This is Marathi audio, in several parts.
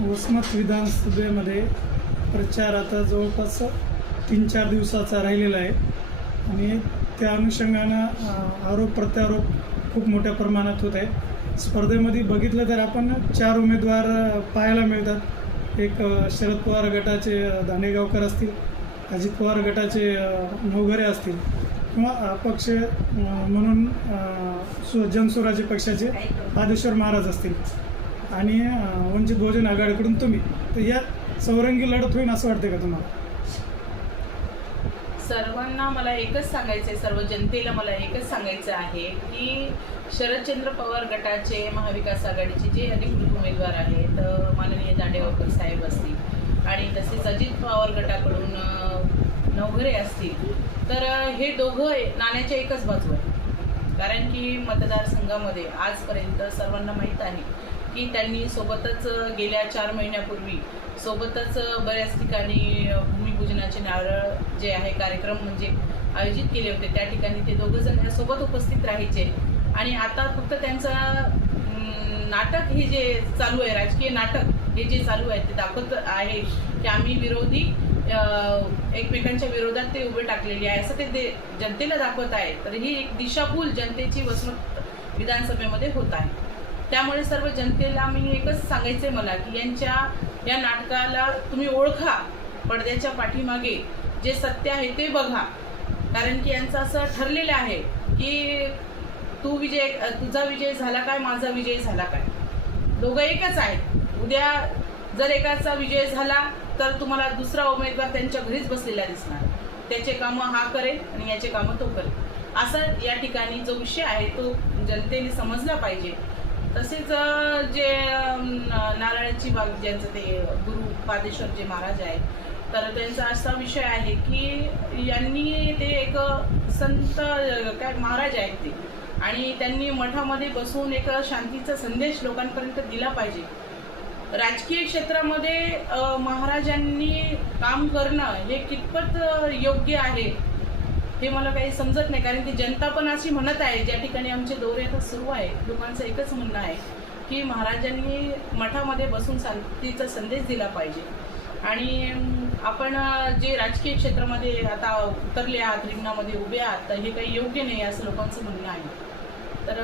वसमत विधानसभेमध्ये प्रचार आता जवळपास तीन चार दिवसाचा राहिलेला आहे. आणि त्या अनुषंगानं आरोप प्रत्यारोप खूप मोठ्या प्रमाणात होत आहे स्पर्धेमध्ये बघितलं तर आपण चार उमेदवार पाहायला मिळतात. एक शरद पवार गटाचे अ, दांडेगावकर असतील अजित पवार गटाचे नवघरे असतील किंवा अपक्ष म्हणून सु जनस्वराज्य पक्षाचे आदेश्वर महाराज असतील. आणि वंचित बहुजन आघाडीकडून तुम्ही. तर या चौरंगी लढत होईल असं वाटतं का तुम्हाला? सर्वांना मला एकच सांगायचं आहे सर्व जनतेला मला एकच सांगायचं आहे की शरदचंद्र पवार गटाचे महाविकास आघाडीचे जे अधिकृत उमेदवार आहेत माननीय दांडेवकर साहेब असतील आणि तसेच अजित पवार गटाकडून नवघरे असतील तर हे दोघं नाण्याच्या एकच बाजू आहे कारण की मतदारसंघामध्ये आजपर्यंत सर्वांना माहीत आहे की त्यांनी सोबतच गेल्या चार महिन्यापूर्वी सोबतच बऱ्याच ठिकाणी भूमिपूजनाचे नारळ जे आहे कार्यक्रम म्हणजे आयोजित केले होते. त्या ठिकाणी ते दोघं जण सोबत उपस्थित राहायचे. आणि आता फक्त त्यांचं नाटक हे जे चालू आहे राजकीय नाटक हे जे चालू आहे ते दाखवत आहे की आम्ही विरोधी एकमेकांच्या विरोधात ते उभे टाकलेले आहे. असं ते दे जनतेला दाखवत आहे. तर ही एक दिशाभूल जनतेची वसमत विधानसभेमध्ये होत आहे. त्यामुळे सर्व जनतेला मी एकच सांगायचं आहे मला की यांच्या या नाटकाला तुम्ही ओळखा पडद्याच्या पाठीमागे. जे सत्य आहे ते बघा. कारण की यांचं असं ठरलेलं आहे की तू विजय तुझा विजय झाला काय माझा विजय झाला काय? दोघं एकच आहेत. उद्या जर एकाचा विजय झाला तर तुम्हाला दुसरा उमेदवार त्यांच्या घरीच बसलेला दिसणार. त्याचे कामं हा करेल आणि याचे कामं तो करेल. असं या ठिकाणी जो विषय आहे तो जनतेने समजला पाहिजे. तसेच जे अं, नारळाची बाग ज्यांचं ते गुरु पादेश्वर जे महाराज आहेत तर त्यांचा असा विषय आहे की यांनी ते एक संत काय महाराज आहेत ते. आणि त्यांनी मठामध्ये बसून एक शांतीचा संदेश लोकांपर्यंत दिला पाहिजे. राजकीय क्षेत्रामध्ये महाराजांनी काम करणं हे कितपत योग्य आहे हे मला काही समजत नाही कारण की जनता पण अशी म्हणत आहे ज्या ठिकाणी आमचे दौरे आता सुरू आहे लोकांचं एकच म्हणणं आहे की महाराजांनी मठामध्ये बसून शांतीचा संदेश दिला पाहिजे. आणि आपण जे राजकीय क्षेत्रामध्ये आता उतरले आहात रिंगणामध्ये उभे आहात तर हे काही योग्य नाही असं लोकांचं म्हणणं आहे. तर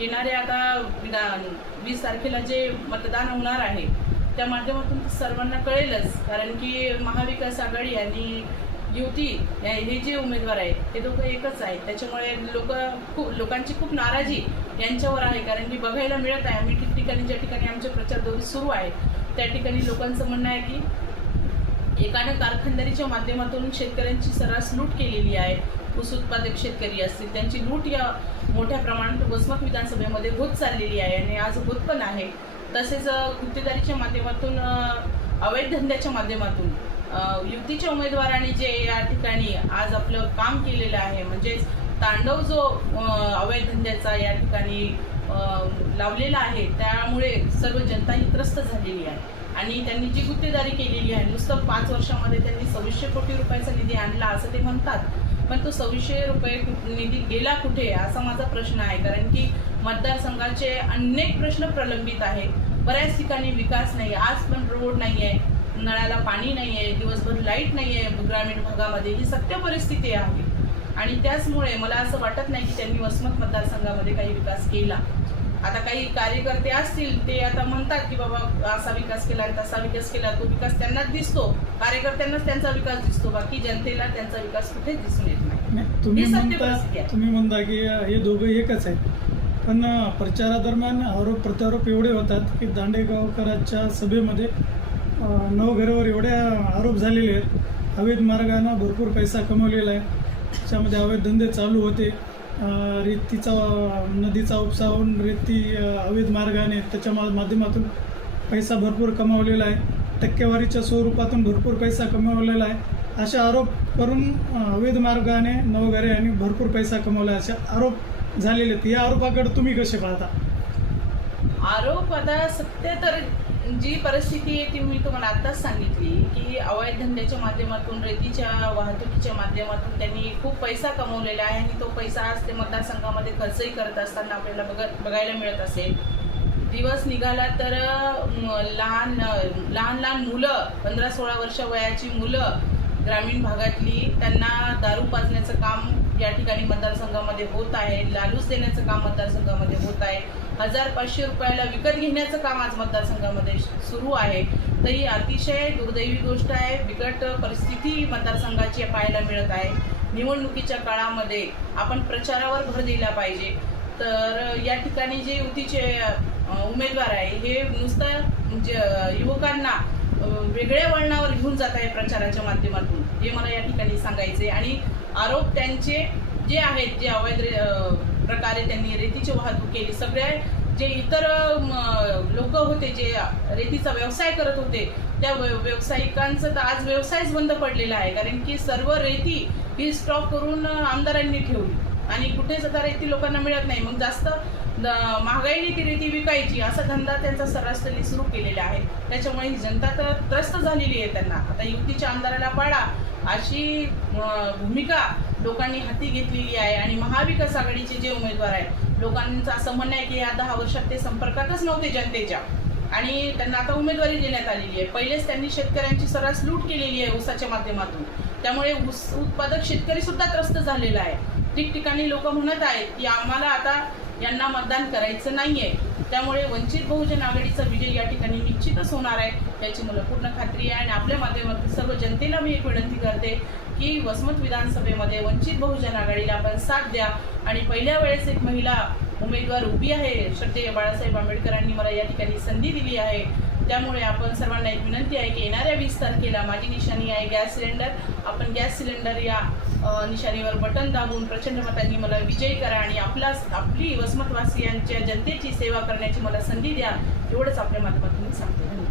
येणारे आता विधान वीस तारखेला जे मतदान होणार आहे त्या माध्यमातून सर्वांना कळेलच कारण की महाविकास आघाडी आणि युती हे जे उमेदवार आहेत ते दोघं एकच आहेत. त्याच्यामुळे लोक खूप लोकांची खूप नाराजी यांच्यावर आहे. कारण की बघायला मिळत आहे आम्ही ठिकठिकाणी ज्या ठिकाणी आमचे प्रचार दौरे सुरू आहेत त्या ठिकाणी लोकांचं म्हणणं आहे की एकानं कारखानदारीच्या माध्यमातून शेतकऱ्यांची सर्रास लूट केलेली आहे. ऊस उत्पादक शेतकरी असतील त्यांची लूट या मोठ्या प्रमाणात वसमत विधानसभेमध्ये होत चाललेली आहे आणि आज होत पण आहे. तसेच गुत्तेदारीच्या माध्यमातून अवैध धंद्याच्या माध्यमातून युतीच्या उमेदवारांनी जे या ठिकाणी आज आपलं काम केलेलं आहे म्हणजेच तांडव जो अवैध धंद्याचा या ठिकाणी लावलेला आहे त्यामुळे सर्व जनता ही त्रस्त झालेली आहे. आणि त्यांनी जी गुत्तेदारी केलेली आहे नुसतं पाच वर्षामध्ये त्यांनी सव्वीसशे कोटी रुपयाचा निधी आणला असं ते म्हणतात. पण तो सव्वीसशे रुपये निधी गेला कुठे असा माझा प्रश्न आहे. कारण की मतदारसंघाचे अनेक प्रश्न प्रलंबित आहेत. बऱ्याच ठिकाणी विकास नाही आज पण रोड नाही आहे नळाला पाणी नाही आहे दिवसभर लाइट नाही आहे ग्रामीण भागामध्ये ही सत्य परिस्थिती आहे. आणि त्याचमुळे मला असं वाटत नाही की त्यांनी वसमत मतदारसंघामध्ये काही विकास केला. आता काही कार्यकर्ते असतील ते आता म्हणतात की बाबा असा विकास केला आणि तसा विकास केला तो विकास त्यांनाच दिसतो. कार्यकर्त्यांनाच त्यांचा विकास दिसतो बाकी जनतेला त्यांचा विकास कुठेच दिसून येत नाही. तुम्ही म्हणता परिस्थिती आहे. तुम्ही म्हणता की हे दोघं एकच आहेत. पण प्रचारादरम्यान आरोप प्रत्यारोप एवढे होतात की दांडेगावकरांच्या सभेमध्ये नवघरेवर एवढ्या आरोप झालेले आहेत. अवैध मार्गानं भरपूर पैसा कमवलेला आहे. त्याच्यामध्ये अवैध धंदे चालू होते. रेतीचा नदीचा उपसा होऊन रेती अवैध मार्गाने त्याच्या मा- माध्यमातून पैसा भरपूर कमावलेला आहे. टक्केवारीच्या स्वरूपातून भरपूर पैसा कमावलेला आहे. असे आरोप करून अवैध मार्गाने नवघरे यांनी भरपूर पैसा कमावला. असे आरोप झालेले आहेत. या आरोपाकडे तुम्ही कसे पाहता? आरोप आता सत्य तर जी परिस्थिती आहे ती मी तुम्हाला आत्ताच सांगितली की अवैध धंद्याच्या माध्यमातून रेतीच्या वाहतुकीच्या माध्यमातून त्यांनी खूप पैसा कमवलेला आहे आणि तो पैसा आज ते मतदारसंघामध्ये खर्चही करत असताना आपल्याला बघ बघायला मिळत असेल. दिवस निघाला तर लहान लहान लहान मुलं पंधरा सोळा वर्ष वयाची मुलं ग्रामीण भागातली त्यांना दारू पाजण्याचं काम या ठिकाणी मतदारसंघामध्ये होत आहे लालूच देण्याचं काम मतदारसंघामध्ये होत आहे. हजार पाचशे रुपयाला विकत घेण्याचं काम आज मतदारसंघामध्ये सुरू आहे. तर ही अतिशय दुर्दैवी गोष्ट आहे बिकट परिस्थिती मतदारसंघाची पाहायला मिळत आहे. निवडणुकीच्या काळामध्ये आपण प्रचारावर भर दिला पाहिजे. तर या ठिकाणी जे युतीचे उमेदवार आहे हे नुसतं म्हणजे युवकांना वेगळ्या वळणावर घेऊन जात आहे प्रचाराच्या माध्यमातून. हे मला या ठिकाणी सांगायचे आणि आरोप त्यांचे जे आहेत जे अवैध प्रकारे त्यांनी रेतीची वाहतूक केली. सगळे जे इतर लोक होते जे रेतीचा व्यवसाय करत होते त्या व्य- व्यावसायिकांचं तर आज व्यवसायच बंद पडलेला आहे. कारण की सर्व रेती ही स्टॉक करून आमदारांनी ठेवली. आणि कुठेच आता रेती लोकांना मिळत नाही. मग जास्त महागाईने ती रेती विकायची असा धंदा त्यांचा सर्रास त्यांनी सुरू केलेला आहे. त्याच्यामुळे ही जनता तर त्रस्त झालेली आहे त्यांना. आता युतीच्या आमदाराला पाडा अशी भूमिका लोकांनी हाती घेतलेली आहे आणि महाविकास आघाडीचे जे उमेदवार आहेत लोकांचं असं म्हणणं आहे की या दहा वर्षात ते संपर्कातच नव्हते जनतेच्या. आणि त्यांना आता उमेदवारी देण्यात आलेली आहे. पहिलेच त्यांनी शेतकऱ्यांची सर्रास लूट केलेली आहे ऊसाच्या माध्यमातून. त्यामुळे ऊस उत्पादक शेतकरी सुद्धा त्रस्त झालेला आहे. ठिकठिकाणी लोक म्हणत आहेत की आम्हाला आता यांना मतदान करायचं नाहीये. त्यामुळे वंचित बहुजन आघाडीचा विजय या ठिकाणी निश्चितच होणार आहे याची मला पूर्ण खात्री आहे. आणि आपल्या माध्यमातून सर्व जनतेला मी एक विनंती करते की वसमत विधानसभेमध्ये वंचित बहुजन आघाडीला आपण साथ द्या. आणि पहिल्या वेळेस एक महिला उमेदवार उभी आहे श्रद्धेय बाळासाहेब आंबेडकरांनी मला या ठिकाणी संधी दिली आहे. त्यामुळे आपण सर्वांना एक विनंती आहे की येणाऱ्या वीस तारखेला माझी निशाणी आहे गॅस सिलेंडर. आपण गॅस सिलेंडर या निशाणीवर बटन दाबून प्रचंड मतांनी मला विजयी करा आणि आपला आपली वसमतवासियांच्या जनतेची सेवा करण्याची मला संधी द्या. एवढंच आपल्या माध्यमातून सांगतो.